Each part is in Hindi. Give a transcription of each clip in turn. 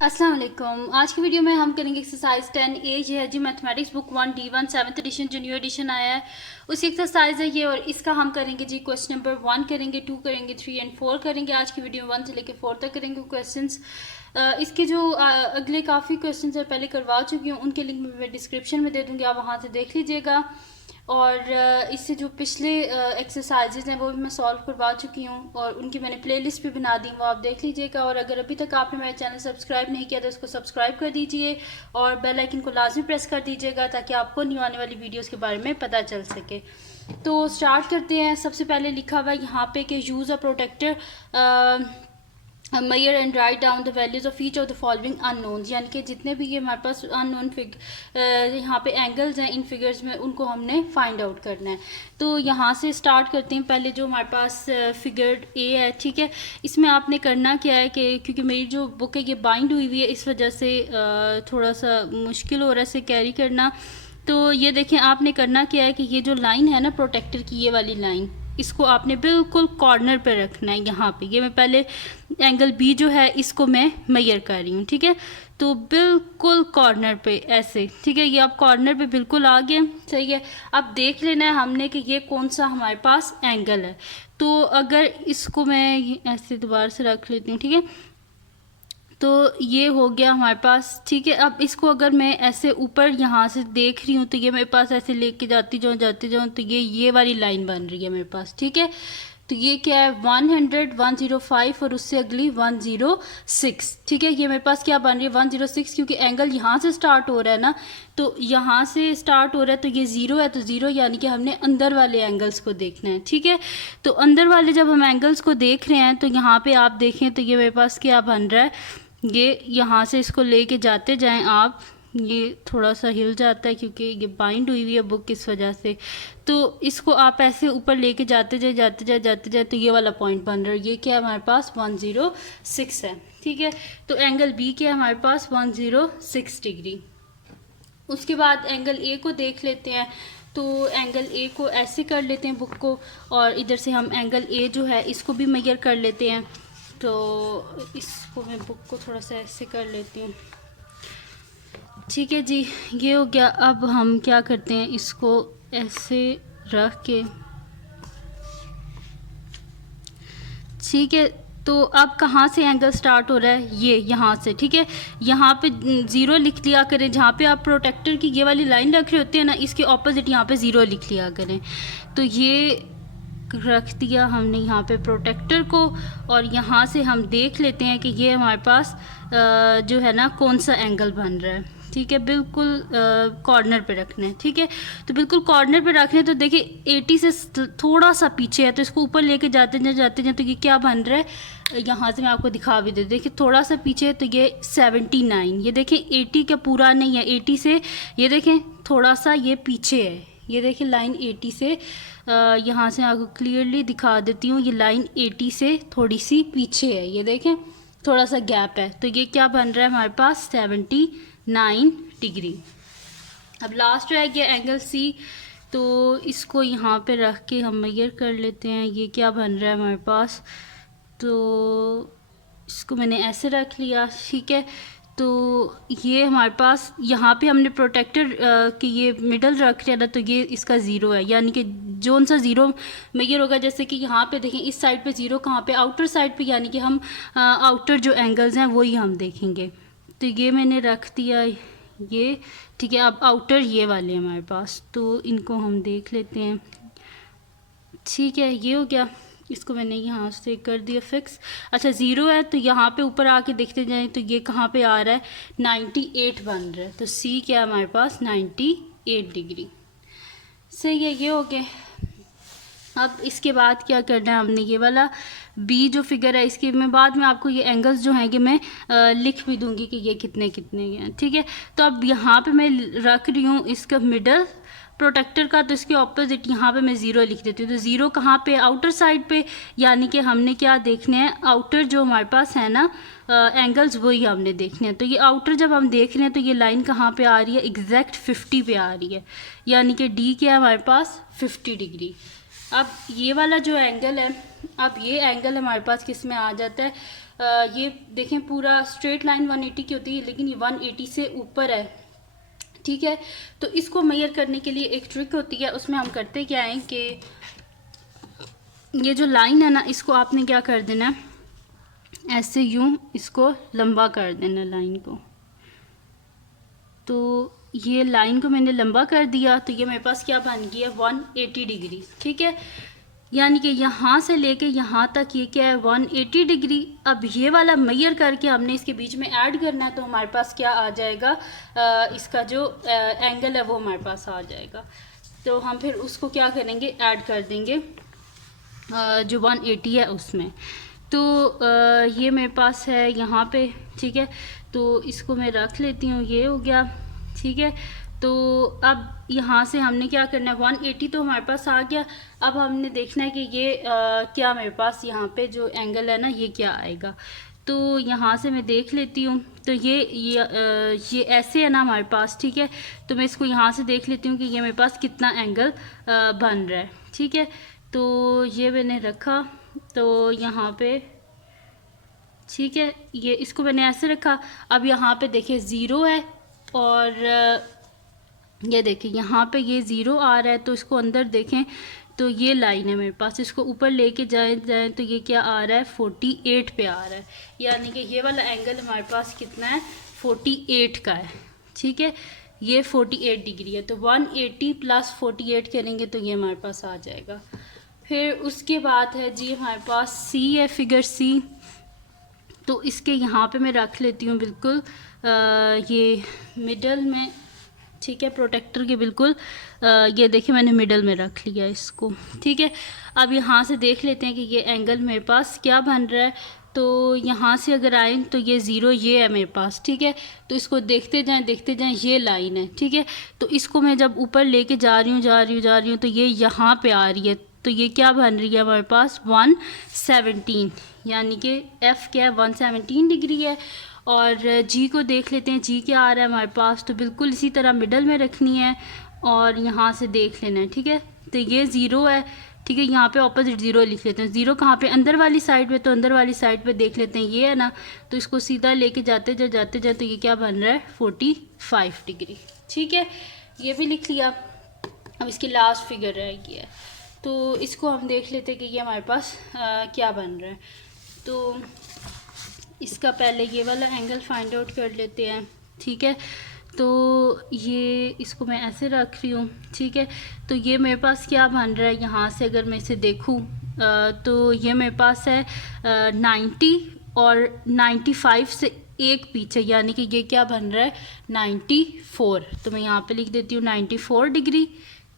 अस्सलाम वालेकुम। आज की वीडियो में हम करेंगे एक्सरसाइज 10 ए। ये है जी mathematics book 1 D1 7th edition जो न्यू एडिशन आया है उसी एक्सरसाइज है ये। और इसका हम करेंगे जी क्वेश्चन नंबर 1 करेंगे, 2 करेंगे, 3 एंड 4 करेंगे। आज की वीडियो में 1 से लेकर 4 तक करेंगे क्वेश्चंस। इसके जो अगले काफ़ी क्वेश्चन है पहले करवा चुकी हूँ, उनके लिंक मैं डिस्क्रिप्शन में दे दूँगी, आप वहाँ से देख लीजिएगा। और इससे जो पिछले एक्सरसाइजेज हैं वो भी मैं सॉल्व करवा चुकी हूँ और उनकी मैंने प्लेलिस्ट भी बना दी, वो आप देख लीजिएगा। और अगर अभी तक आपने मेरा चैनल सब्सक्राइब नहीं किया तो उसको सब्सक्राइब कर दीजिए और बेल आइकन को लाजमी प्रेस कर दीजिएगा ताकि आपको न्यू आने वाली वीडियोस के बारे में पता चल सके। तो स्टार्ट करते हैं। सबसे पहले लिखा हुआ है यहाँ पे कि use a protractor measure and write down the values of each of the following unknown, यानी कि जितने भी ये हमारे पास अननोन यहाँ पे एंगल्स हैं इन फिगर्स में उनको हमने फाइंड आउट करना है। तो यहाँ से स्टार्ट करते हैं। पहले जो हमारे पास फिगर ए है, ठीक है, इसमें आपने करना क्या है कि क्योंकि मेरी जो बुक है ये बाइंड हुई हुई है, इस वजह से थोड़ा सा मुश्किल हो रहा है इसे कैरी करना। तो ये देखें, आपने करना क्या है कि ये जो लाइन है ना प्रोटेक्टर की, ये वाली लाइन, इसको आपने बिल्कुल कॉर्नर पे रखना है। यहाँ पे ये मैं पहले एंगल बी जो है इसको मैं मेजर कर रही हूँ, ठीक है। तो बिल्कुल कॉर्नर पे ऐसे, ठीक है, ये आप कॉर्नर पे बिल्कुल आ गए, सही है। अब देख लेना है हमने कि ये कौन सा हमारे पास एंगल है। तो अगर इसको मैं ऐसे दोबारा से रख लेती हूँ, ठीक है, तो ये हो गया हमारे पास, ठीक है। अब इसको अगर मैं ऐसे ऊपर यहाँ से देख रही हूँ तो ये मेरे पास ऐसे लेके जाती जाऊँ तो ये वाली लाइन बन रही है मेरे पास, ठीक है। तो ये क्या है 100, 105 और उससे अगली 106, ठीक है। ये मेरे पास क्या बन रही है 106, क्योंकि एंगल यहाँ से स्टार्ट हो रहा है ना, तो यहाँ से स्टार्ट हो रहा है तो ये ज़ीरो है, तो ज़ीरो यानी कि हमने अंदर वाले एंगल्स को देखना है, ठीक है। तो अंदर वाले जब हम एंगल्स को देख रहे हैं तो यहाँ पे आप देखें तो ये मेरे पास क्या बन रहा है, ये यहाँ से इसको लेके जाते जाएं आप, ये थोड़ा सा हिल जाता है क्योंकि ये बाइंड हुई हुई है बुक इस वजह से। तो इसको आप ऐसे ऊपर लेके जाते जाए तो ये वाला पॉइंट बन रहा है। ये क्या है हमारे पास 106 है, ठीक है। तो एंगल बी क्या है हमारे पास 106 डिग्री। उसके बाद एंगल ए को देख लेते हैं। तो एंगल ए को ऐसे कर लेते हैं बुक को, और इधर से हम एंगल ए जो है इसको भी मेजर कर लेते हैं। तो इसको मैं बुक को थोड़ा सा ऐसे कर लेती हूँ, ठीक है जी, ये हो गया। अब हम क्या करते हैं, इसको ऐसे रख के, ठीक है। तो अब कहाँ से एंगल स्टार्ट हो रहा है, ये यहाँ से, ठीक है। यहाँ पे ज़ीरो लिख लिया करें, जहाँ पे आप प्रोटेक्टर की ये वाली लाइन रख रहे होते हैं ना, इसके ऑपोजिट यहाँ पे ज़ीरो लिख लिया करें। तो ये रख दिया हमने यहाँ पे प्रोटेक्टर को, और यहाँ से हम देख लेते हैं कि ये हमारे पास जो है ना कौन सा एंगल बन रहा है, ठीक है। बिल्कुल कॉर्नर पे रखना है, ठीक है। तो बिल्कुल कॉर्नर पे रखने, तो देखिए 80 से थोड़ा सा पीछे है, तो इसको ऊपर लेके जाते जाए तो ये क्या बन रहा है, यहाँ से मैं आपको दिखा भी दे, देखिए थोड़ा सा पीछे है तो ये 79, ये देखें 80 का पूरा नहीं है, 80 से ये देखें थोड़ा सा ये पीछे है, ये देखिए लाइन 80 से यहाँ से आपको क्लियरली दिखा देती हूँ, ये लाइन 80 से थोड़ी सी पीछे है, ये देखें थोड़ा सा गैप है। तो ये क्या बन रहा है हमारे पास 79 डिग्री। अब लास्ट रह गया एंगल सी, तो इसको यहाँ पे रख के हम मेजर कर लेते हैं। ये क्या बन रहा है हमारे पास, तो इसको मैंने ऐसे रख लिया, ठीक है। तो ये हमारे पास यहाँ पे हमने प्रोटेक्टर की ये मिडल रख लिया ना, तो ये इसका ज़ीरो है, यानी कि जोन सा ज़ीरो मेजर होगा। जैसे कि यहाँ पे देखें इस साइड पे ज़ीरो, कहाँ पे आउटर साइड पे, यानी कि हम आउटर जो एंगल्स हैं वही हम देखेंगे। तो ये मैंने रख दिया ये, ठीक है। अब आउटर ये वाले हमारे पास, तो इनको हम देख लेते हैं, ठीक है। ये हो गया, इसको मैंने यहाँ से कर दिया फिक्स। अच्छा ज़ीरो है तो यहाँ पे ऊपर आके देखते जाएं तो ये कहाँ पे आ रहा है 98 बन रहा है। तो सी क्या है हमारे पास 98 डिग्री, सही है। ये हो गए। अब इसके बाद क्या करना है हमने, ये वाला बी जो फिगर है इसके मैं बाद में आपको ये एंगल्स जो हैं कि मैं लिख भी दूंगी कि ये कितने कितने हैं, ठीक है। तो अब यहाँ पे मैं रख रही हूँ इसका मिडल प्रोटेक्टर का, तो इसके ऑपोजिट यहाँ पे मैं ज़ीरो लिख देती हूँ। तो ज़ीरो कहाँ पे, आउटर साइड पे, यानी कि हमने क्या देखने हैं, आउटर जो हमारे पास है ना एंगल्स वही हमने देखने हैं। तो ये आउटर जब हम देख रहे हैं तो ये लाइन कहाँ पे आ रही है, एग्जैक्ट 50 पे आ रही है, यानी कि डी क्या है हमारे पास 50 डिग्री। अब ये वाला जो एंगल है, अब ये एंगल हमारे पास किस में आ जाता है, ये देखें पूरा स्ट्रेट लाइन 180 की होती है, लेकिन ये 180 से ऊपर है, ठीक है। तो इसको मेजर करने के लिए एक ट्रिक होती है, उसमें हम करते क्या है कि ये जो लाइन है ना, इसको आपने क्या कर देना, ऐसे यूं इसको लंबा कर देना लाइन को। तो ये लाइन को मैंने लंबा कर दिया, तो ये मेरे पास क्या बन गया 180 डिग्री, ठीक है। यानी कि यहाँ से लेके यहाँ तक ये क्या है 180 डिग्री। अब ये वाला मेजर करके हमने इसके बीच में ऐड करना है, तो हमारे पास क्या आ जाएगा, इसका जो एंगल है वो हमारे पास आ जाएगा। तो हम फिर उसको क्या करेंगे, ऐड कर देंगे जो 180 है उसमें। तो ये मेरे पास है यहाँ पे, ठीक है। तो इसको मैं रख लेती हूँ, ये हो गया, ठीक है। तो अब यहाँ से हमने क्या करना है, 180 तो हमारे पास आ गया। अब हमने देखना है कि ये क्या मेरे पास यहाँ पे जो एंगल है ना, ये क्या आएगा। तो यहाँ से मैं देख लेती हूँ, तो ये ऐसे है ना हमारे पास, ठीक है। तो मैं इसको यहाँ से देख लेती हूँ कि ये मेरे पास कितना एंगल बन रहा है, ठीक है। तो ये मैंने रखा, तो यहाँ पे ठीक है, ये इसको मैंने ऐसे रखा। अब यहाँ पे देखिए ज़ीरो है, और ये देखिए यहाँ पे ये ज़ीरो आ रहा है, तो इसको अंदर देखें तो ये लाइन है मेरे पास, इसको ऊपर लेके जाएं तो ये क्या आ रहा है 48 पे आ रहा है। यानी कि ये वाला एंगल हमारे पास कितना है 48 का है, ठीक है। ये 48 डिग्री है, तो 180 प्लस 48 करेंगे तो ये हमारे पास आ जाएगा। फिर उसके बाद है जी हमारे पास सी है, फिगर सी। तो इसके यहाँ पे मैं रख लेती हूँ बिल्कुल ये मिडल में, ठीक है, प्रोटेक्टर के बिल्कुल ये देखिए मैंने मिडल में रख लिया इसको, ठीक है। अब यहाँ से देख लेते हैं कि ये एंगल मेरे पास क्या बन रहा है। तो यहाँ से अगर आए तो ये ज़ीरो ये है मेरे पास, ठीक है। तो इसको देखते जाएं, ये लाइन है, ठीक है। तो इसको मैं जब ऊपर लेके जा रही हूँ तो ये यहाँ पे आ रही है, तो ये क्या बन रही है हमारे पास 117, यानी कि एफ़ क्या है 117 डिग्री है। और जी को देख लेते हैं, जी क्या आ रहा है हमारे पास, तो बिल्कुल इसी तरह मिडल में रखनी है और यहाँ से देख लेना है, ठीक है। तो ये ज़ीरो है, ठीक है, यहाँ पे ऑपोजिट ज़ीरो लिख लेते हैं। ज़ीरो कहाँ पे, अंदर वाली साइड पे, तो अंदर वाली साइड पे देख लेते हैं, ये है ना। तो इसको सीधा लेके जाते जाए तो ये क्या बन रहा है 45 डिग्री, ठीक है। ये भी लिख लिया। अब इसकी लास्ट फिगर रह गई है, तो इसको हम देख लेते हैं कि ये हमारे पास क्या बन रहा है। तो इसका पहले ये वाला एंगल फाइंड आउट कर लेते हैं, ठीक है। तो ये इसको मैं ऐसे रख रही हूँ, ठीक है। तो ये मेरे पास क्या बन रहा है, यहाँ से अगर मैं इसे देखूँ तो ये मेरे पास है 90 और 95 से एक पीछे, यानी कि ये क्या बन रहा है 94। तो मैं यहाँ पे लिख देती हूँ 94 डिग्री,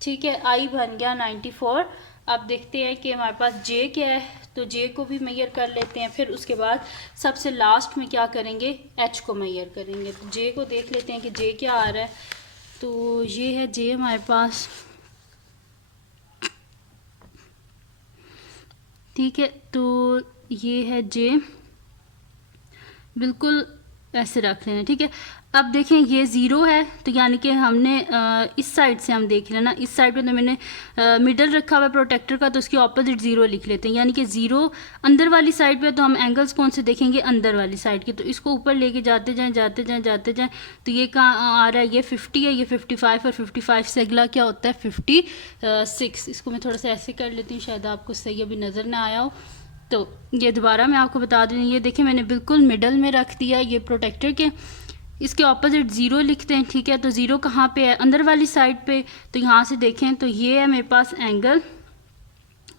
ठीक है। आई बन गया 94। अब देखते हैं कि हमारे पास जे क्या है, तो जे को भी मेजर कर लेते हैं। फिर उसके बाद सबसे लास्ट में क्या करेंगे, एच को मेजर करेंगे। तो जे को देख लेते हैं कि जे क्या आ रहा है। तो ये है जे हमारे पास, ठीक है। तो ये है जे, बिल्कुल ऐसे रख लेना, ठीक है। अब देखें ये ज़ीरो है, तो यानी कि हमने इस साइड से हम देख लेना, इस साइड पे तो मैंने मिडल रखा हुआ है प्रोटेक्टर का, तो उसकी ऑपोजिट ज़ीरो लिख लेते हैं। यानी कि ज़ीरो अंदर वाली साइड पे, तो हम एंगल्स कौन से देखेंगे, अंदर वाली साइड की। तो इसको ऊपर लेके जाते जाएं तो ये कहाँ आ रहा है, ये 50 है, ये 55, और 55 से अगला क्या होता है 56। इसको मैं थोड़ा सा ऐसे कर लेती हूँ, शायद आपको सही अभी नज़र ना आया हो। तो ये दोबारा मैं आपको बता दूँ, ये देखिए मैंने बिल्कुल मिडल में रख दिया ये प्रोटेक्टर के, इसके ऑपोजिट ज़ीरो लिखते हैं, ठीक है। तो ज़ीरो कहाँ पे है, अंदर वाली साइड पे। तो यहाँ से देखें तो ये है मेरे पास एंगल,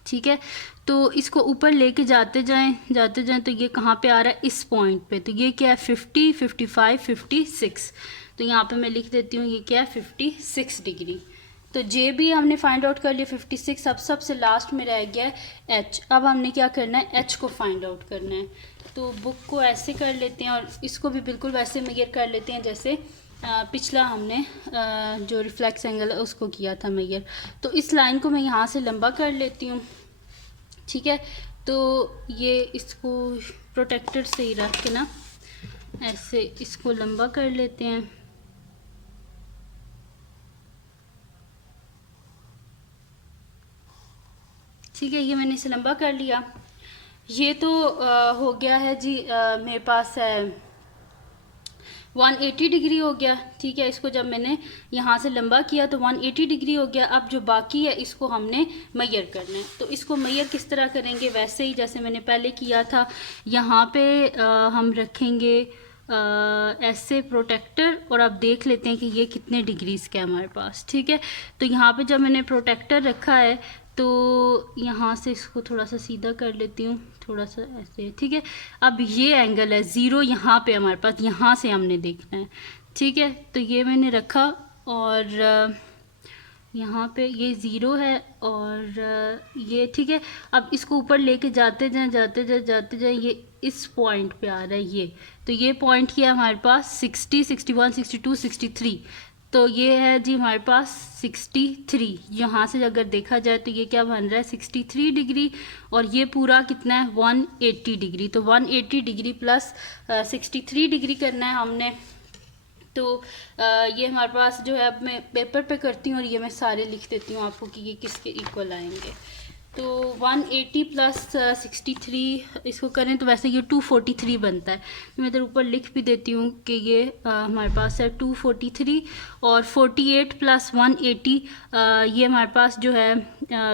ठीक है। तो इसको ऊपर लेके जाते जाएं तो ये कहाँ पे आ रहा है, इस पॉइंट पे। तो ये क्या है 50, 55, 56। तो यहाँ पे मैं लिख देती हूँ ये क्या है 56 डिग्री। तो जे भी हमने फाइंड आउट कर लिया 56। अब सबसे लास्ट में रह गया है एच। अब हमने क्या करना है, एच को फाइंड आउट करना है। तो बुक को ऐसे कर लेते हैं और इसको भी बिल्कुल वैसे मेजर कर लेते हैं जैसे पिछला हमने जो रिफ्लेक्स एंगल है उसको किया था मेजर। तो इस लाइन को मैं यहाँ से लंबा कर लेती हूँ, ठीक है। तो ये इसको प्रोटेक्टर से ही रख के ना ऐसे इसको लंबा कर लेते हैं, ठीक है। ये मैंने इसे लंबा कर लिया। ये तो हो गया है जी, मेरे पास है 180 डिग्री हो गया, ठीक है। इसको जब मैंने यहाँ से लंबा किया तो 180 डिग्री हो गया। अब जो बाकी है इसको हमने मेजर करना है। तो इसको मेजर किस तरह करेंगे, वैसे ही जैसे मैंने पहले किया था। यहाँ पे हम रखेंगे ऐसे प्रोटेक्टर, और अब देख लेते हैं कि ये कितने डिग्रीज़ का है हमारे पास, ठीक है। तो यहाँ पे जब मैंने प्रोटेक्टर रखा है तो यहाँ से इसको थोड़ा सा सीधा कर लेती हूँ, थोड़ा सा ऐसे, ठीक है। अब ये एंगल है 0 यहाँ पे हमारे पास, यहाँ से हमने देखना है, ठीक है। तो ये मैंने रखा और यहाँ पे ये 0 है और ये, ठीक है। अब इसको ऊपर लेके जाते जाए ये इस पॉइंट पे आ रहा है ये। तो ये पॉइंट किया हमारे पास 60, 61, 62, 63। तो ये है जी हमारे पास 63। यहाँ से अगर देखा जाए तो ये क्या बन रहा है 63 डिग्री, और ये पूरा कितना है 180 डिग्री। तो 180 डिग्री प्लस 63 डिग्री करना है हमने। तो ये हमारे पास जो है, अब मैं पेपर पे करती हूँ और ये मैं सारे लिख देती हूँ आपको कि ये किसके इक्वल आएंगे। तो 180 प्लस 63 इसको करें तो वैसे ये 243 बनता है। मैं इधर ऊपर लिख भी देती हूँ कि ये हमारे पास है 243, और 48 प्लस 180 ये हमारे पास जो है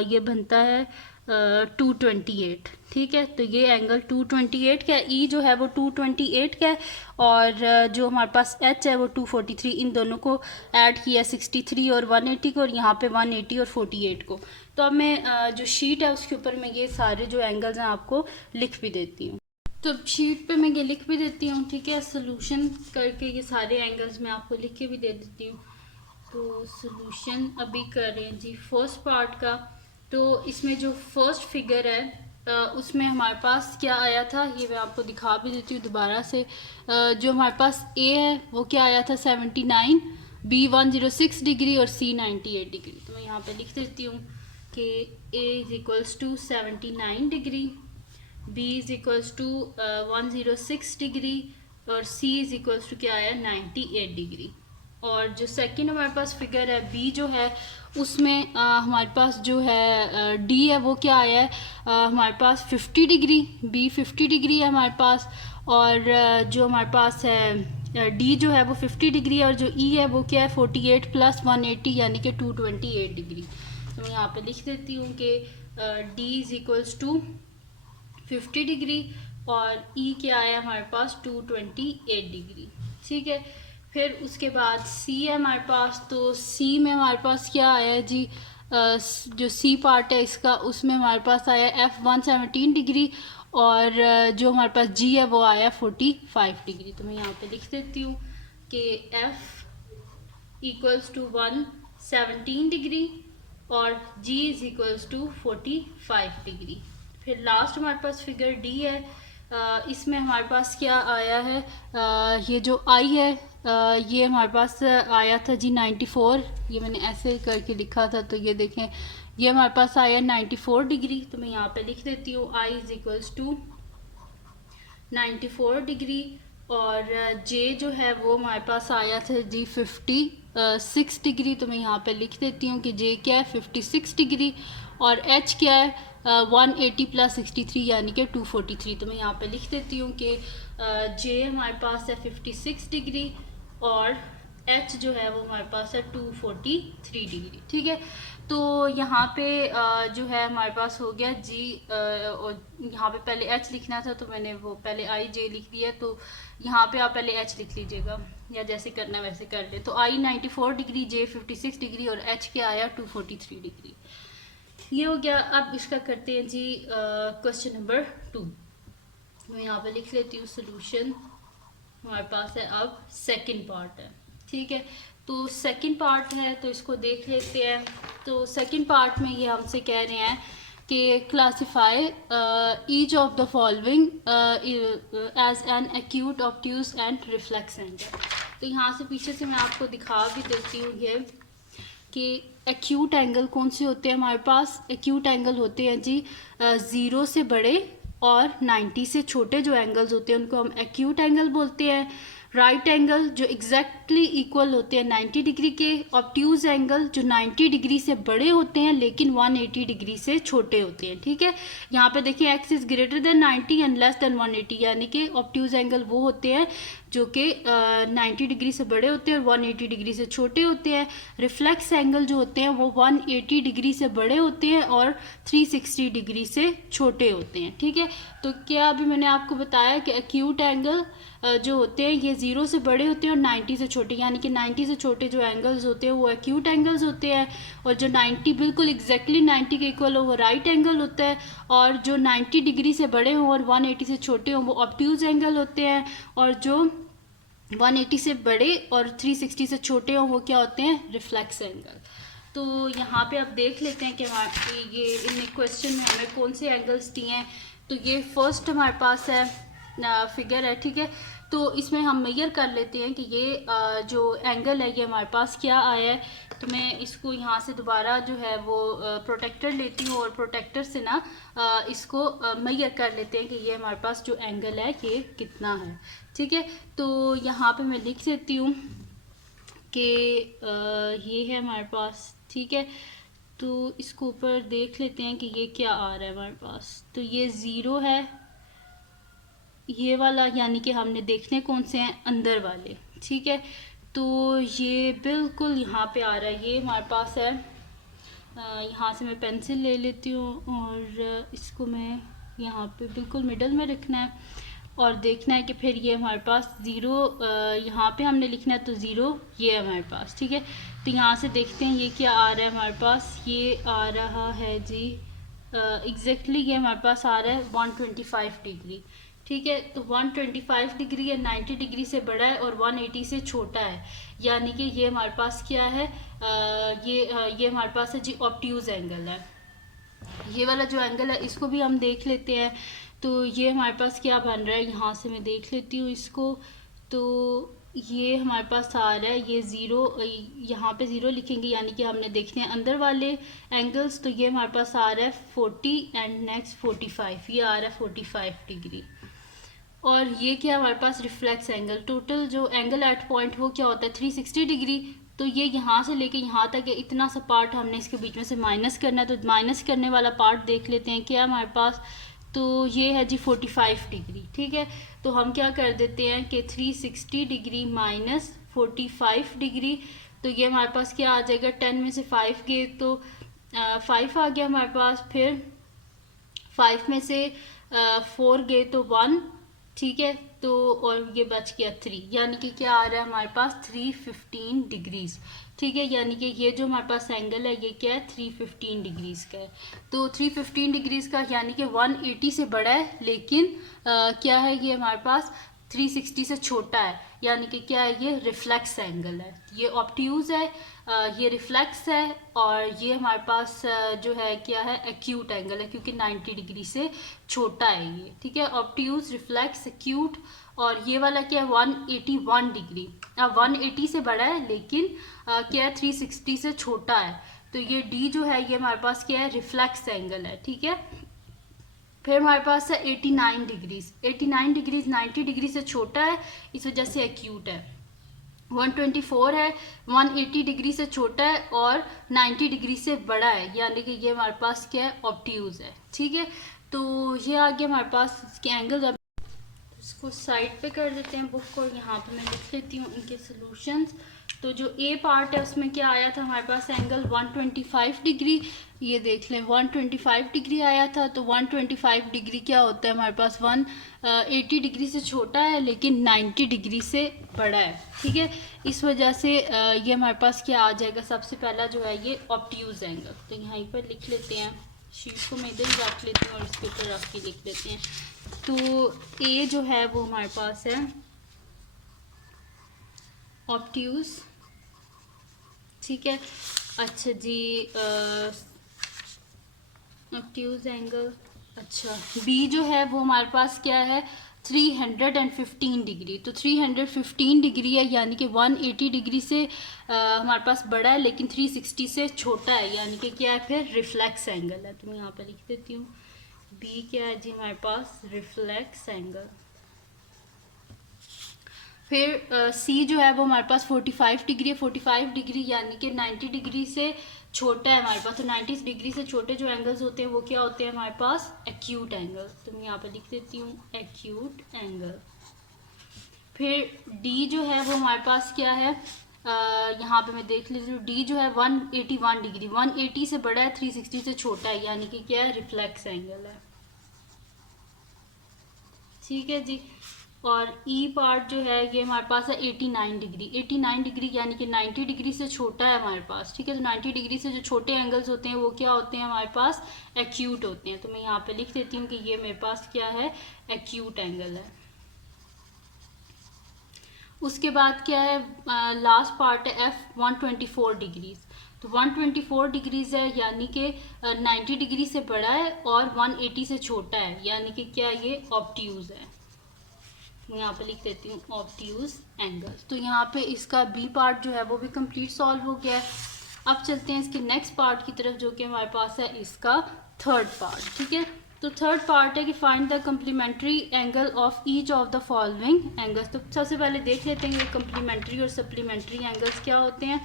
ये बनता है 228, ठीक है। तो ये एंगल 228 का है, ई जो है वो 228 का है, और जो हमारे पास एच है वो 243। इन दोनों को ऐड किया 63 और 180 को, और यहाँ पे 180 और 48 को। तो अब मैं जो शीट है उसके ऊपर मैं ये सारे जो एंगल्स हैं आपको लिख भी देती हूँ। तो शीट पे मैं ये लिख भी देती हूँ, ठीक है। सोल्यूशन करके ये सारे एंगल्स मैं आपको लिख के भी दे देती हूँ। तो सोल्यूशन अभी करें जी फर्स्ट पार्ट का। तो इसमें जो फर्स्ट फिगर है उसमें हमारे पास क्या आया था, ये मैं आपको दिखा भी देती हूँ दोबारा से। जो हमारे पास ए है वो क्या आया था 79, बी 106 डिग्री और सी 98 डिग्री। तो मैं यहाँ पे लिख देती हूँ कि A is equals to 79 degree, B is equals to 106 degree, और सी इज इक्वल्स टू क्या आया 98 डिग्री। और जो सेकंड हमारे पास फिगर है बी जो है उसमें हमारे पास जो है डी है वो क्या आया है हमारे पास 50 डिग्री, बी 50 डिग्री है हमारे पास, और जो हमारे पास है डी जो है वो 50 डिग्री है, और जो ई है वो क्या है 48 प्लस 180 यानी कि 228 डिग्री। तो मैं यहाँ पे लिख देती हूँ कि D is equals to 50 degree और ई क्या आया हमारे पास 228 डिग्री, ठीक है। फिर उसके बाद सी है हमारे पास। तो सी में हमारे पास क्या आया है जी, जो सी पार्ट है इसका उसमें हमारे पास आया एफ 117 डिग्री, और जो हमारे पास जी है वो आया 45 डिग्री। तो मैं यहाँ पे लिख देती हूँ कि एफ इक्वल्स टू 117 डिग्री और जी इज इक्वल्स टू 45 डिग्री। फिर लास्ट हमारे पास फिगर डी है। इसमें हमारे पास क्या आया है, ये जो आई है ये हमारे पास आया था जी 94। ये मैंने ऐसे करके लिखा था, तो ये देखें ये हमारे पास आया 94 डिग्री। तो मैं यहाँ पे लिख देती हूँ I is equals to 94 degree, और जे जो है वो हमारे पास आया था जी 56 डिग्री। तो मैं यहाँ पे लिख देती हूँ कि जे क्या है 56 डिग्री, और एच क्या है 180 प्लस 63 यानी कि 243। तो मैं यहाँ पे लिख देती हूँ कि जे हमारे पास है 56 डिग्री और एच जो है वो हमारे पास है 243 डिग्री, ठीक है। तो यहाँ पे जो है हमारे पास हो गया जी, और यहाँ पे पहले एच लिखना था तो मैंने वो पहले आई जे लिख दिया। तो यहाँ पे आप पहले एच लिख लीजिएगा या जैसे करना है वैसे कर ले। तो आई 94 डिग्री, जे 56 डिग्री और एच के आया 243 डिग्री। ये हो गया। अब इसका करते हैं जी क्वेश्चन नंबर 2। मैं यहाँ पे लिख लेती हूँ सोल्यूशन हमारे पास है। अब सेकंड पार्ट है, ठीक है। तो सेकंड पार्ट है तो इसको देख लेते हैं। तो सेकंड पार्ट में ये हमसे कह रहे हैं कि classify each of the following as an acute, obtuse and reflex angle. तो यहाँ से पीछे से मैं आपको दिखा भी देती हूँ ये कि एक्यूट एंगल कौन से होते हैं हमारे पास। एक्यूट एंगल होते हैं जी 0 से बड़े और 90 से छोटे जो एंगल्स होते हैं उनको हम एक्यूट एंगल बोलते हैं। राइट एंगल जो एग्जैक्टली इक्वल होते हैं 90 डिग्री के, ऑब्ट्यूज एंगल जो 90 डिग्री से बड़े होते हैं लेकिन 180 डिग्री से छोटे होते हैं, ठीक है। यहाँ पे देखिए x is greater than 90 and less than 180, यानी कि ऑब्ट्यूज एंगल वो होते हैं जो कि 90 डिग्री से बड़े होते हैं और 180 डिग्री से छोटे होते हैं। रिफ्लेक्स एंगल जो होते हैं वो 180 डिग्री से बड़े होते हैं और 360 डिग्री से छोटे होते हैं, ठीक है। तो क्या अभी मैंने आपको बताया कि एक्यूट एंगल जो होते हैं ये 0 से बड़े होते हैं और 90 से छोटे, यानी कि 90 से छोटे जो एंगल्स होते हैं वो एक्यूट एंगल्स होते हैं, और जो 90 बिल्कुल एग्जैक्टली 90 के इक्वल हो वो राइट एंगल होता है, और जो 90 डिग्री से बड़े हों और 180 से छोटे हों वो ऑब्ट्यूज एंगल होते हैं, और जो 180 से बड़े और 360 से छोटे हों वो क्या होते हैं, रिफ्लेक्स एंगल। तो यहाँ पे आप देख लेते हैं कि हमारे ये इन क्वेश्चन में हमें कौन से एंगल्स दिए हैं। तो ये फर्स्ट हमारे पास है फिगर है, ठीक है। तो इसमें हम मेजर कर लेते हैं कि ये जो एंगल है ये हमारे पास क्या आया है। तो मैं इसको यहाँ से दोबारा जो है वो प्रोटेक्टर लेती हूँ और प्रोटेक्टर से ना इसको मेजर कर लेते हैं कि ये हमारे पास जो एंगल है ये कितना है, ठीक है। तो यहाँ पे मैं लिख देती हूँ कि ये है हमारे पास, ठीक है। तो इसको ऊपर देख लेते हैं कि ये क्या आ रहा है हमारे पास। तो ये 0 है ये वाला, यानी कि हमने देखने कौन से हैं, अंदर वाले, ठीक है। तो ये बिल्कुल यहाँ पे आ रहा है, ये हमारे पास है। यहाँ से मैं पेंसिल ले लेती हूँ और इसको मैं यहाँ पे बिल्कुल मिडल में रखना है और देखना है कि फिर ये हमारे पास 0 यहाँ पे हमने लिखना है, तो 0 ये है हमारे पास, ठीक है। तो यहाँ से देखते हैं ये क्या आ रहा है हमारे पास। ये आ रहा है जी एग्जैक्टली ये हमारे पास आ रहा है 125 डिग्री, ठीक है। तो 125 डिग्री है, 90 डिग्री से बड़ा है और 180 से छोटा है, यानी कि ये हमारे पास क्या है, ये हमारे पास है जी ऑब्ट्यूज एंगल है। ये वाला जो एंगल है इसको भी हम देख लेते हैं। तो ये हमारे पास क्या बन रहा है, यहाँ से मैं देख लेती हूँ इसको। तो ये हमारे पास आ रहा है ये 0, यहाँ पे 0 लिखेंगे यानी कि हमने देखने हैं अंदर वाले एंगल्स। तो ये हमारे पास आ रहा है 40 एंड नेक्स्ट 45, ये आ रहा है 45 डिग्री। और ये क्या हमारे पास रिफ्लेक्स एंगल, टोटल जो एंगल एट पॉइंट वो क्या होता है 360 डिग्री। तो ये यहाँ से लेके यहाँ तक है, इतना सा पार्ट हमने इसके बीच में से माइनस करना है। तो माइनस करने वाला पार्ट देख लेते हैं क्या हमारे पास। तो ये है जी 45 डिग्री, ठीक है। तो हम क्या कर देते हैं कि 360 डिग्री माइनस 45 डिग्री, तो ये हमारे पास क्या आ जाएगा, 10 में से 5 गए तो 5 आ गया हमारे पास, फिर 5 में से 4 गए तो 1, ठीक है। तो और ये बच गया 3, यानी कि क्या आ रहा है हमारे पास 315 डिग्रीज, ठीक है। यानी कि ये जो हमारे पास एंगल है ये क्या है 315 डिग्रीज का है। तो 315 डिग्रीज का यानी कि 180 से बड़ा है, लेकिन क्या है ये हमारे पास 360 से छोटा है, यानी कि क्या है ये रिफ्लेक्स एंगल है। ये ऑब्ट्यूज है, ये रिफ्लेक्स है, और ये हमारे पास जो है क्या है एक्यूट एंगल है, क्योंकि 90 डिग्री से छोटा है ये, ठीक है। ऑब्ट्यूज, रिफ्लेक्स, एक्यूट, और ये वाला क्या है 181 डिग्री, 180 से बड़ा है लेकिन क्या है 360 से छोटा है। तो ये डी जो है ये हमारे पास क्या है रिफ्लेक्स एंगल है, ठीक है। फिर हमारे पास है 89 डिग्रीज, 89 डिग्रीज 90 डिग्री से छोटा है, इस वजह से एक्यूट है। 124 है, 180 डिग्री से छोटा है और 90 डिग्री से बड़ा है, यानी कि ये हमारे पास क्या है ऑब्ट्यूज है, ठीक है। तो ये आ गया हमारे पास इसके एंगल। इसको साइड पे कर देते हैं बुक को, यहाँ पे मैं लिख लेती हूँ इनके सॉल्यूशंस। तो जो ए पार्ट है उसमें क्या आया था हमारे पास एंगल 125 डिग्री, ये देख लें 125 डिग्री आया था। तो 125 डिग्री क्या होता है हमारे पास 180 डिग्री से छोटा है लेकिन 90 डिग्री से बड़ा है, ठीक है। इस वजह से ये हमारे पास क्या आ जाएगा, सबसे पहला जो है ये ऑब्ट्यूज एंगल। तो यहाँ पर लिख लेते हैं, शीट को मैं इधर ही रख लेती हूँ और इसके ऊपर रख के लिख लेते हैं। तो ए जो है वो हमारे पास है ऑब्ट्यूज, ठीक है। अच्छा जी ऑब्ट्यूज एंगल। अच्छा बी जो है वो हमारे पास क्या है 315 डिग्री। तो 315 डिग्री है, यानी कि 180 डिग्री से हमारे पास बड़ा है लेकिन 360 से छोटा है, यानी कि क्या है फिर रिफ्लेक्स एंगल है। तो मैं यहाँ पे लिख देती हूँ बी क्या है जी हमारे पास रिफ्लेक्स एंगल। फिर सी जो है वो हमारे पास 45 डिग्री है। 45 डिग्री यानी कि 90 डिग्री से छोटा है हमारे पास। तो 90 डिग्री से छोटे जो एंगल्स होते हैं वो क्या होते हैं हमारे पास? Acute angle. तो मैं यहाँ पे लिख देती हूँ एक्यूट एंगल। फिर डी जो है वो हमारे पास क्या है, यहाँ पे मैं देख लेती हूँ। डी जो है 181 डिग्री, 180 से बड़ा है, 360 से छोटा है, यानी कि क्या है? रिफ्लेक्स एंगल है। ठीक है जी। और ई पार्ट जो है ये हमारे पास है 89 डिग्री। 89 डिग्री यानी कि 90 डिग्री से छोटा है हमारे पास। ठीक है, तो 90 डिग्री से जो छोटे एंगल्स होते हैं वो क्या होते हैं हमारे पास? एक्यूट होते हैं। तो मैं यहाँ पे लिख देती हूँ कि ये मेरे पास क्या है? एक्यूट एंगल है। उसके बाद क्या है? लास्ट पार्ट है एफ 124 डिग्रीज। तो 124 डिग्रीज है यानी कि 90 डिग्री से बड़ा है और 180 से छोटा है, यानी कि क्या? ये ऑब्ट्यूज है। मैं यहाँ पे लिख देती हूँ ऑब्ट्यूज एंगल। तो यहाँ पे इसका बी पार्ट जो है वो भी कंप्लीट सॉल्व हो गया है। अब चलते हैं इसके नेक्स्ट पार्ट की तरफ, जो कि हमारे पास है इसका थर्ड पार्ट। ठीक है, तो थर्ड पार्ट है कि find the complementary angle of each of the following angles. तो सबसे पहले देख लेते हैं कि कम्प्लीमेंट्री और सप्लीमेंट्री एंगल्स क्या होते हैं।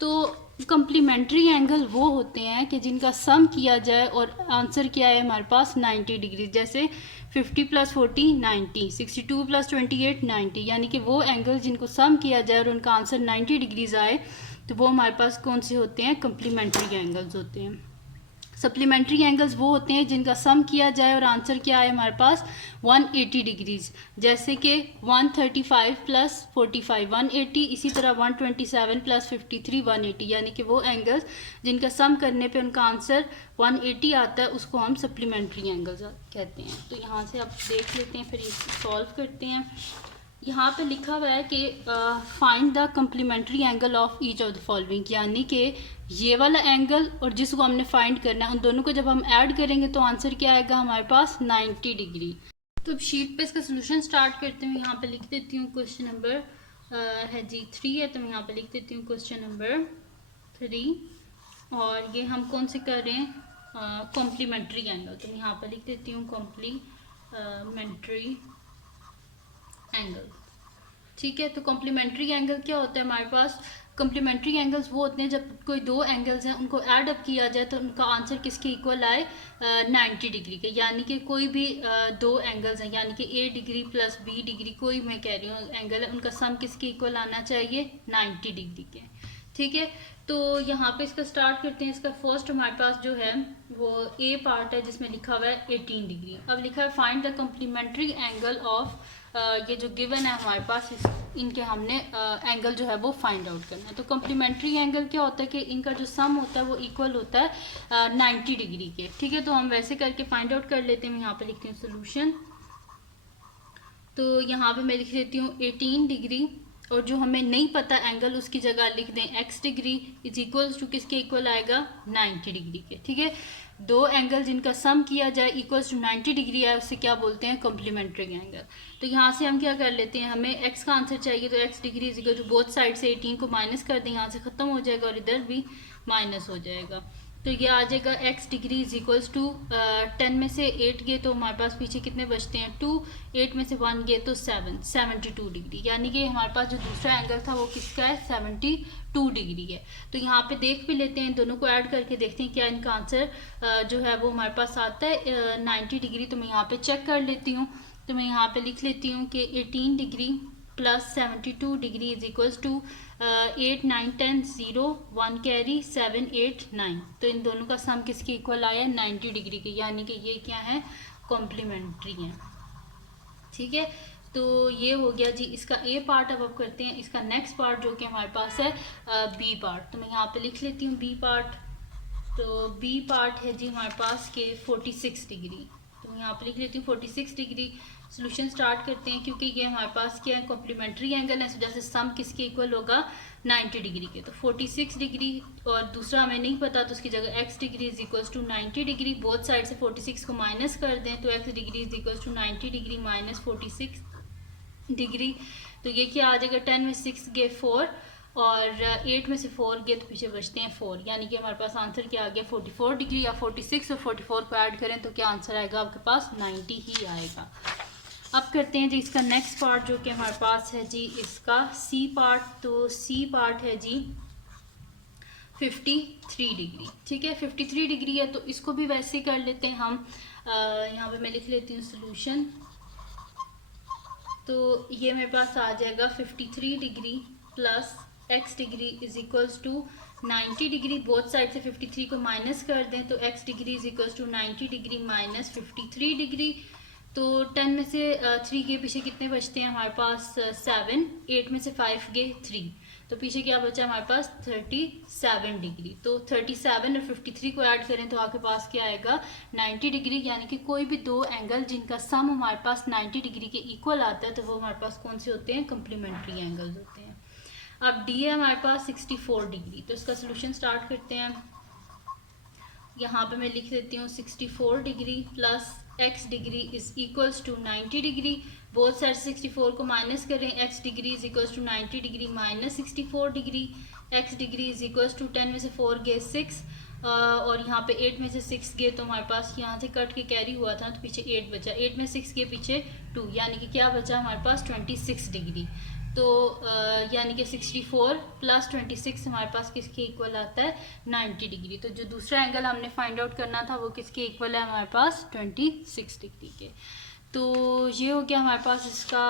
तो कम्प्लीमेंट्री एंगल वो होते हैं कि जिनका सम किया जाए और आंसर क्या है हमारे पास? 90 डिग्री। जैसे 50 + 40 90, 62 + 28 90, यानी कि वो एंगल जिनको सम किया जाए और उनका आंसर 90 डिग्रीज आए तो वो हमारे पास कौन से होते हैं? कम्प्लीमेंट्री एंगल्स होते हैं। सप्लीमेंट्री एंगल्स वो होते हैं जिनका सम किया जाए और आंसर क्या है हमारे पास? 180 डिग्रीज। जैसे कि 135 + 45 180, इसी तरह 127 + 53 180, यानी कि वो एंगल्स जिनका सम करने पे उनका आंसर 180 आता है उसको हम सप्लीमेंट्री एंगल्स कहते हैं। तो यहाँ से आप देख लेते हैं, फिर इसको सॉल्व करते हैं। यहाँ पे लिखा हुआ है कि find the complementary angle of each of the following, यानी कि ये वाला एंगल और जिसको हमने फाइंड करना है उन दोनों को जब हम ऐड करेंगे तो आंसर क्या आएगा हमारे पास? 90 डिग्री। तो अब शीट पे इसका सोल्यूशन स्टार्ट करते हैं। यहाँ पे लिख देती हूँ क्वेश्चन नंबर है जी 3 है, तो मैं यहाँ पे लिख देती हूँ क्वेश्चन नंबर 3। और ये हम कौन से कर रहे हैं? Complementary angle. तो मैं यहाँ पे लिख देती हूँ कॉम्प्लीमेंट्री एंगल। ठीक है, तो कॉम्प्लीमेंट्री एंगल क्या होता है हमारे पास? कम्प्लीमेंट्री एंगल्स वो होते हैं जब कोई दो एंगल्स हैं उनको ऐड अप किया जाए तो उनका आंसर किसके इक्वल आए? 90 डिग्री के। यानी कि कोई भी दो एंगल्स हैं, यानी कि A डिग्री + B डिग्री, कोई मैं कह रही हूँ एंगल है, उनका सम किसके इक्वल आना चाहिए? 90 डिग्री के। ठीक है, तो यहाँ पे इसका स्टार्ट करते हैं। इसका फर्स्ट हमारे पास जो है वो A पार्ट है जिसमें लिखा हुआ है 18 डिग्री। अब लिखा है find the complementary angle of, ये जो गिवन है हमारे पास इनके हमने एंगल जो है वो फाइंड आउट करना है। तो कम्प्लीमेंट्री एंगल क्या होता है कि इनका जो सम होता है वो इक्वल होता है 90 डिग्री के। ठीक है, तो हम वैसे करके फाइंड आउट कर लेते हैं। मैं यहाँ पे लिखती हूँ सोल्यूशन। तो यहाँ पे मैं लिख देती हूँ 18 डिग्री, और जो हमें नहीं पता एंगल उसकी जगह लिख दें x degree is equals to किसके इक्वल आएगा? 90 डिग्री के। ठीक है, दो एंगल जिनका सम किया जाए इक्वल्स टू 90 डिग्री है उससे क्या बोलते हैं? Complementary angle. तो यहाँ से हम क्या कर लेते हैं, हमें x का आंसर चाहिए तो x degree is equal to both side से 18 को माइनस कर दें, यहाँ से ख़त्म हो जाएगा और इधर भी माइनस हो जाएगा। तो ये आ जाएगा x degree is equals to 10 में से 8 गए तो हमारे पास पीछे कितने बचते हैं? 2। 8 में से 1 गए तो 7, 72 डिग्री। यानी कि हमारे पास जो दूसरा एंगल था वो किसका है? 72 डिग्री है। तो यहाँ पे देख भी लेते हैं, दोनों को ऐड करके देखते हैं क्या इनका आंसर जो है वो हमारे पास आता है 90 डिग्री। तो मैं यहाँ पे चेक कर लेती हूँ। तो मैं यहाँ पे लिख लेती हूँ कि 18 degree + 72 degree is equals to 8 9 10 0 1 carry 7 8 9। तो इन दोनों का सम किसके इक्वल आया? 90 डिग्री के, यानी कि ये क्या है? कॉम्प्लीमेंट्री है। ठीक है, तो ये हो गया जी इसका ए पार्ट। अब करते हैं इसका नेक्स्ट पार्ट जो कि हमारे पास है बी पार्ट। तो मैं यहाँ पे लिख लेती हूँ बी पार्ट। तो बी पार्ट है जी हमारे पास के 46 डिग्री। तो मैं यहाँ पे लिख लेती हूँ 46 डिग्री। सोल्यूशन स्टार्ट करते हैं, क्योंकि ये हमारे पास क्या है? कॉम्प्लीमेंट्री एंगल है, इस वजह से सम किसके इक्वल होगा? 90 डिग्री के। तो 46 डिग्री और दूसरा हमें नहीं पता तो उसकी जगह x degree is equals to 90 degree. Both side से 46 को माइनस कर दें तो x degree is equals to 90 degree minus 46 degree. तो ये क्या आ जाएगा? 10 में 6 गए 4 और 8 में से 4 गए तो पीछे बचते हैं 4, यानी कि हमारे पास आंसर क्या आ गया? 44 डिग्री। या 46 और 44 को ऐड करें तो क्या आंसर आएगा आपके पास? 90 ही आएगा। अब करते हैं जी इसका नेक्स्ट पार्ट जो कि हमारे पास है जी इसका सी पार्ट। तो सी पार्ट है जी 53 डिग्री, ठीक है 53 डिग्री है, तो इसको भी वैसे ही कर लेते हैं हम। यहाँ पे मैं लिख लेती हूँ सोल्यूशन। तो ये मेरे पास आ जाएगा 53 degree plus x degree is equals to 90 degree. Both side से 53 को माइनस कर दें तो x degree is equals to 90 degree minus 53 degree. तो 10 में से 3 के पीछे कितने बचते हैं हमारे पास 7, 8 में से 5 गए 3, तो पीछे क्या बचा हमारे पास 37 डिग्री। तो 37 और 53 को ऐड करें तो आपके पास क्या आएगा 90 डिग्री। यानी कि कोई भी दो एंगल जिनका सम हमारे पास 90 डिग्री के इक्वल आता है तो वो हमारे पास कौन से होते हैं, कम्प्लीमेंट्री एंगल्स होते हैं। अब डी है हमारे पास 64 डिग्री, तो इसका सोल्यूशन स्टार्ट करते हैं। यहाँ पे मैं लिख देती हूँ 64 degree plus x degree is equals to 90 degree. Both side 64 को माइनस करें, x degree is equals to 90 degree minus 64 degree. x degree is equals to 10 में से 4 गए 6 और यहाँ पे 8 में से 6 गए, तो हमारे पास यहाँ से कट के कैरी हुआ था तो पीछे 8 बचा, 8 में 6 के पीछे 2, यानी कि क्या बचा हमारे पास 26 डिग्री। तो यानी कि 64 प्लस 26 हमारे पास किसके इक्वल आता है 90 डिग्री। तो जो दूसरा एंगल हमने फाइंड आउट करना था वो किसके इक्वल है हमारे पास 26 डिग्री के। तो ये हो गया हमारे पास इसका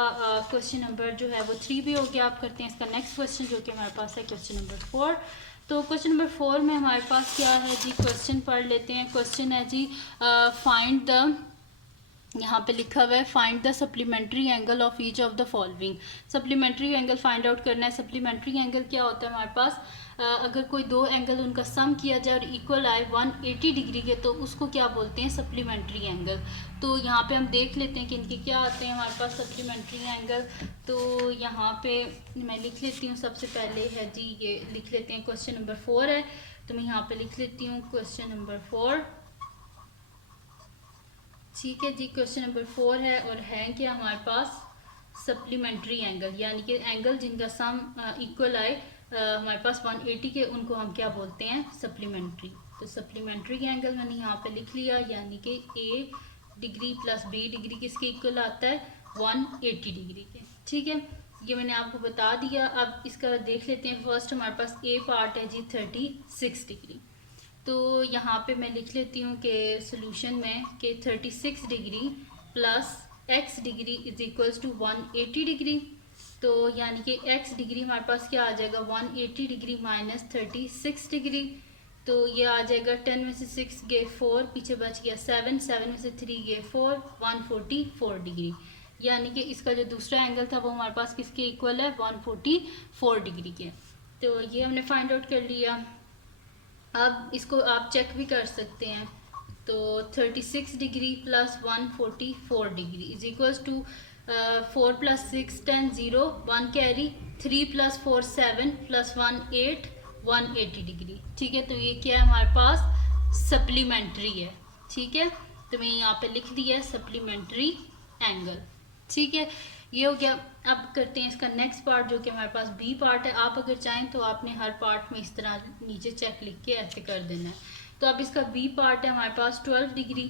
क्वेश्चन नंबर जो है वो 3 भी हो गया। आप करते हैं इसका नेक्स्ट क्वेश्चन जो कि हमारे पास है क्वेश्चन नंबर 4। तो क्वेश्चन नंबर 4 में हमारे पास क्या है जी, क्वेश्चन पढ़ लेते हैं। क्वेश्चन है जी फाइंड द, यहाँ पे लिखा हुआ है find the supplementary angle of each of the following. Supplementary angle find out करना है। सप्लीमेंट्री एंगल क्या होता है हमारे पास, अगर कोई दो एंगल उनका सम किया जाए और इक्वल आए 180 डिग्री के तो उसको क्या बोलते हैं, सप्लीमेंट्री एंगल। तो यहाँ पे हम देख लेते हैं कि इनके क्या आते हैं हमारे पास सप्लीमेंट्री एंगल। तो यहाँ पे मैं लिख लेती हूँ, सबसे पहले है जी ये लिख लेते हैं क्वेश्चन नंबर 4 है, तो मैं यहाँ पे लिख लेती हूँ क्वेश्चन नंबर 4। ठीक है जी, क्वेश्चन नंबर 4 है और है क्या हमारे पास सप्लीमेंट्री एंगल, यानी कि एंगल जिनका सम इक्वल आए हमारे पास 180 के, उनको हम क्या बोलते हैं, सप्लीमेंट्री। तो सप्लीमेंट्री एंगल मैंने यहाँ पे लिख लिया, यानी कि a degree plus b degree किसके इक्वल आता है 180 डिग्री के। ठीक है, ये मैंने आपको बता दिया। अब इसका देख लेते हैं। फर्स्ट हमारे पास a पार्ट है जी 36 डिग्री। तो यहाँ पे मैं लिख लेती हूँ कि सोल्यूशन में कि 36 degree plus x degree is equals to 180 degree. तो यानी कि x डिग्री हमारे पास क्या आ जाएगा 180 डिग्री माइनस 36 डिग्री। तो ये आ जाएगा 10 में से 6 गए 4, पीछे बच गया 7, 7 में से 3 गए 4, 144 डिग्री। यानी कि इसका जो दूसरा एंगल था वो हमारे पास किसके इक्वल है 144 डिग्री के। तो ये हमने फाइंड आउट कर लिया। अब इसको आप चेक भी कर सकते हैं। तो 36 degree plus 144 degree is equals to 4 plus 6 10 0 1 carry 3 plus 4 7 plus 1 8 180 degree. ठीक है, तो ये क्या है हमारे पास सप्लीमेंट्री है। ठीक है, तो मैं यहाँ पे लिख दिया सप्लीमेंट्री एंगल। ठीक है, ये हो गया। अब करते हैं इसका नेक्स्ट पार्ट जो कि हमारे पास बी पार्ट है। आप अगर चाहें तो आपने हर पार्ट में इस तरह नीचे चेक लिख के ऐसे कर देना है। तो अब इसका बी पार्ट है हमारे पास 12 डिग्री।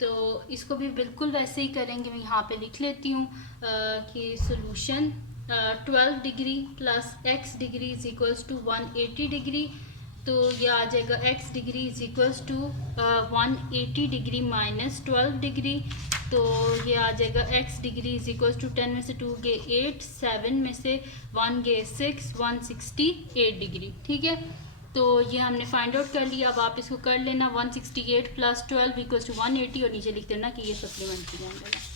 तो इसको भी बिल्कुल वैसे ही करेंगे। मैं यहाँ पे लिख लेती हूँ कि solution 12 degree plus x degree is equals to 180 degree. तो ये आ जाएगा x degree is equals to 180 degree minus 12 degree. तो ये आ जाएगा x degree is equals to 10 में से 2 गए 8, 7 में से 1 गए 6, 168 डिग्री। ठीक है, तो ये हमने फाइंड आउट कर लिया। अब आप इसको कर लेना 168 प्लस 12 इक्वल्स टू 180 और नीचे लिख देना कि ये सप्लीमेंट्री एंगल है।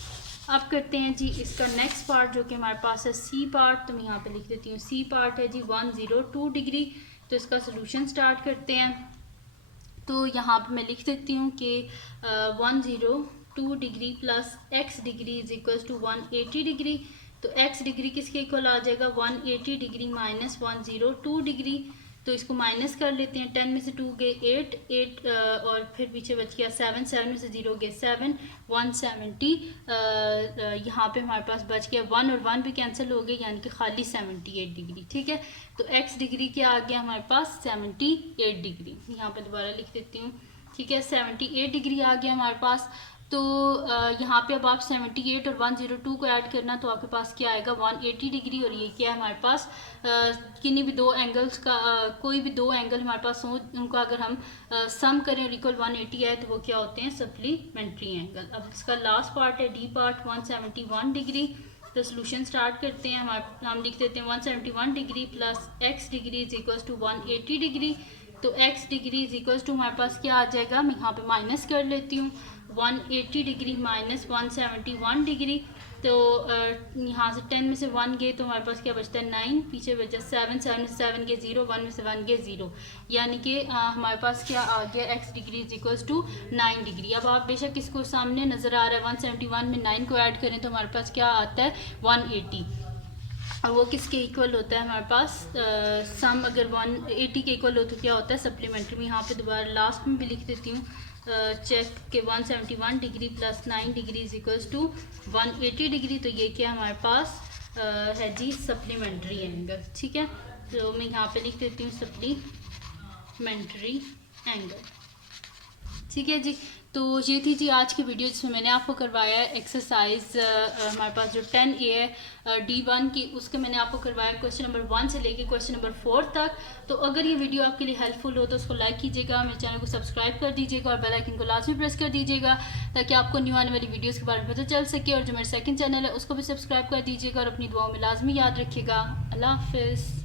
अब करते हैं जी इसका नेक्स्ट पार्ट जो कि हमारे पास है सी पार्ट। तो मैं यहाँ पे लिख देती हूँ सी पार्ट है जी 102 डिग्री। तो इसका सोल्यूशन स्टार्ट करते हैं। तो यहाँ पे मैं लिख देती हूँ कि 102 degree plus x degree is equals to 180 degree. तो x डिग्री किसके इक्वल आ जाएगा 180 डिग्री माइनस 102 डिग्री। तो इसको माइनस कर लेते हैं। 10 में से 2 गए 8, 8 और फिर पीछे बच गया 7, 7 में से 0 गए 7, 170। यहाँ पे हमारे पास बच गया 1 और 1 भी कैंसिल हो गए, यानी कि खाली 78 डिग्री। ठीक है, तो x डिग्री क्या आ गया हमारे पास 78 डिग्री। यहाँ पे दोबारा लिख देती हूँ। ठीक है, 78 डिग्री आ गया हमारे पास। तो यहाँ पे अब आप 78 और 102 को ऐड करना, तो आपके पास क्या आएगा 180 डिग्री। और ये क्या है हमारे पास किन्हीं भी दो एंगल्स का कोई भी दो एंगल हमारे पास हो, उनको अगर हम सम करें और इक्वल 180 है तो वो क्या होते हैं सप्लीमेंट्री एंगल। अब इसका लास्ट पार्ट है डी पार्ट 171 डिग्री। तो सोल्यूशन स्टार्ट करते हैं। हम लिख देते हैं 171 degree plus x degree is equals to 180 degree. तो x degree is equals to हमारे पास क्या आ जाएगा, मैं यहाँ पे माइनस कर लेती हूँ 180 डिग्री माइनस 171 डिग्री। तो यहाँ से 10 में से 1 गए तो हमारे पास क्या बचता है 9, पीछे बचा 7, 7 में से 7 गए 0, 1 में से 1 गए 0, यानी कि हमारे पास क्या आ गया x degree is equals to 9 degree. अब आप बेशक इसको सामने नज़र आ रहा है 171 में 9 को ऐड करें तो हमारे पास क्या आता है 180। और वो किसके इक्वल होता है हमारे पास सम अगर 180 के इक्वल हो तो क्या होता है सप्लीमेंट्री में। यहाँ पे दोबारा लास्ट में भी लिख देती हूँ चेक के 171 degree plus 9 degree is equals to 180 degree. तो ये क्या हमारे पास है जी सप्लीमेंट्री एंगल। ठीक है, तो मैं यहाँ पे लिख देती हूँ सप्लीमेंट्री एंगल। ठीक है जी, तो ये थी जी आज की वीडियो जिसमें मैंने आपको करवाया है एक्सरसाइज हमारे पास जो 10A है D1 की, उसके मैंने आपको करवाया क्वेश्चन नंबर 1 से लेके क्वेश्चन नंबर 4 तक। तो अगर ये वीडियो आपके लिए हेल्पफुल हो तो उसको लाइक कीजिएगा, मेरे चैनल को सब्सक्राइब कर दीजिएगा और बेल आइकन को लाजमी प्रेस कर दीजिएगा ताकि आपको न्यू आने वाली वीडियोज़ के बारे में पता चल सके। और जो मेरा सेकंड चैनल है उसको भी सब्सक्राइब कर दीजिएगा और अपनी दुआओं में लाजमी याद रखिएगा। अल्लाह हाफिज़।